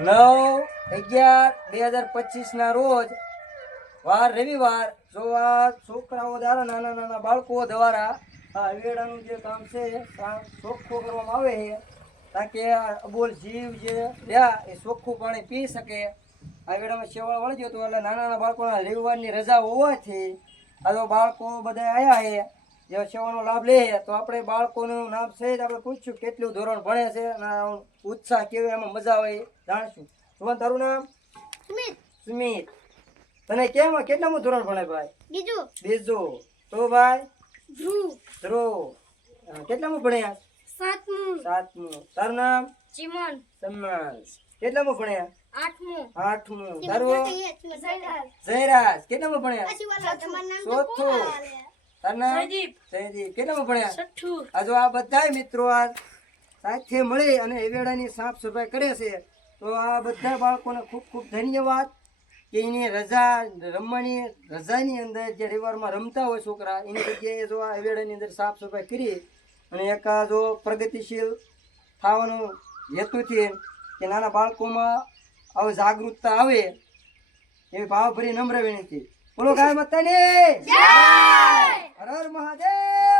નવ અગિયાર બે હજાર પચીસ ના રોજ વાર રવિવાર જો આ છોકરાઓ દ્વારા નાના નાના બાળકો દ્વારા આ અવેડાનું જે કામ છે ચોખ્ખું કરવામાં આવે છે, તાકે આ અબોલ જીવ જે રહ્યા, એ ચોખ્ખું પાણી પી શકે. આ વેળામાં શેવાળ વળગ્યો તો એટલે નાના નાના બાળકોના રવિવારની રજા હોવાથી આ તો બાળકો બધા આવ્યા છે. જે સેવાનો લાભ લે તો આપણે બાળકોનું નામ છે આપણે પૂછ્યું કેટલું ધોરણ ભણે છે અને ઉત્સાહ કેવો એમાં મજા આવે જાણશું. સુમન તારું નામ? સ્મિત. સુમિત. તને કેમ કેટલામું ધોરણ ભણે ભાઈ? બીજું. બીજું. તો ભાઈ? ધ્રુવ. ધ્રુવ. કેટલામું ભણ્યા? સાતમું. સાતમું. તારું નામ? ચિમન કેટલા કેટલામું ભણ્યા? આઠમું. આઠમું. તારું? જયરાજ. જયરાજ. કેટલામું ભણ્યા? ચોથું. તારું જયદીપ. જયદીપ કેટલામું ભણ્યા? છઠ્ઠું. આ જો આ બધા મિત્રો આ સાથે મળી અને એવેડાની સાફ સફાઈ કરે છે તો આ બધા બાળકોને ખૂબ ખૂબ ધન્યવાદ કે એની રજા રમવાની રજાની અંદર જે રવિવારમાં રમતા હોય છોકરા એની જગ્યાએ જો આ એવેડાની અંદર સાફ સફાઈ કરી અને એક જો પ્રગતિશીલ થવાનું હેતુથી કે નાના બાળકોમાં હવે જાગૃતતા આવે એવી ભાવભરી નમ્ર વિનંતી. બોલો ગાય માતાની. હર હર મહાદેવ.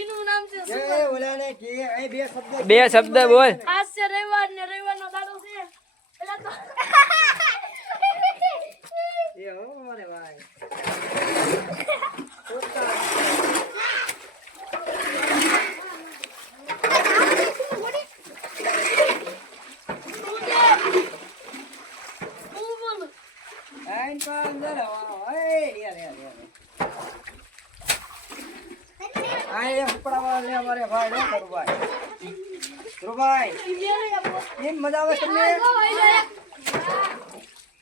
એ ઓલાને કે અહીં બે શબ્દ બે શબ્દ બોલ. રવિવાર ને રવિવાર નો દાડો છે. પેલા તો એ હો મારે ભાઈ. હું બોલું. આઈન પણ અંદર આવો. એ, લે, લે, લે, લે. આ એ ઉપડાવાળા લે અમારે ભાઈ નો ધ્રુવભાઈ. ધ્રુવભાઈ, કેમ મજા આવે તમને?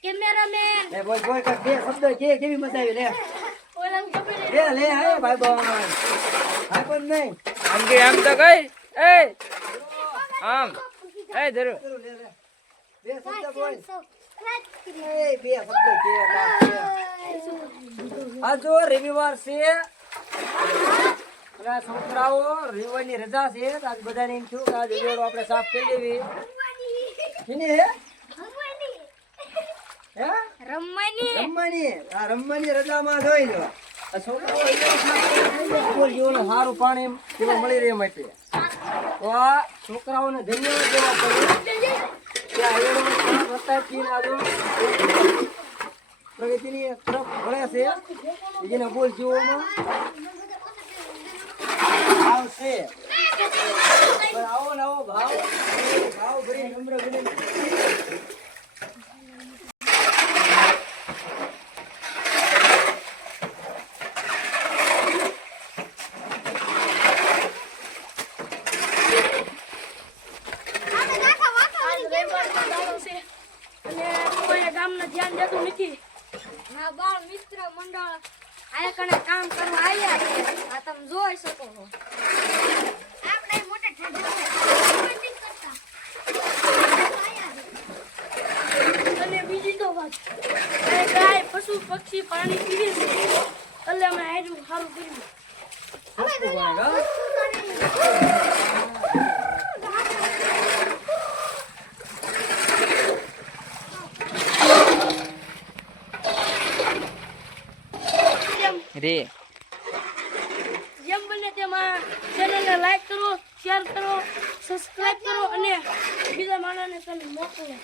કેમેરામેન. લે બોલ બોલ કર બે શબ્દ કે કેવી મજા આવી લે. ઓલા ખબર લે લે હે ભાઈ બોન હા પણ નહીં. આમ કે આમ તો કઈ. એ આમ. એ ધરુ. લે લે. બે શબ્દ બોલ. એ બે શબ્દ કે કા કે. આ જો રવિવાર છે. અને છોકરાઓ રવિવારની રજા છે આજ બધાને એમ થયું કે આપણે સાફ કરી દેવી. એની હે? હે? રમવાની. રમવાની. આ રમવાની રજામાં જોઈ લો. છોકરાઓ જીવનનું સારું પાણી પીવા મળી રહે માટે તો આ છોકરાઓને ધન્યવાદ દેવા પડે. કે આ રવિવારનો રસ્તા પીને આ પ્રગતિની તરફ વળે છે. જેને બોલ જીવોમાં આવશે પણ આવો ને આવો ભાવ. ભાવ ભરી નમ્ર રવિવારનો અને કોઈ ગામના ધ્યાન દેતું નથી. ના બાળ મિત્ર મંડળ આયા કણે કામ કરવા આવ્યા છે આ તમે જોઈ શકો છો. આપણે મોટા અને બીજી તો વાત. આ ગાય પશુ પક્ષી પાણી પીવે છે. એટલે અમે આયરું સારું કર્યું. સસ્તું રે. જેમ બને તેમ આ ચેનલને લાઈક કરો શેર કરો સબસ્ક્રાઇબ કરો અને બીજા માણસને તમે મોકલો.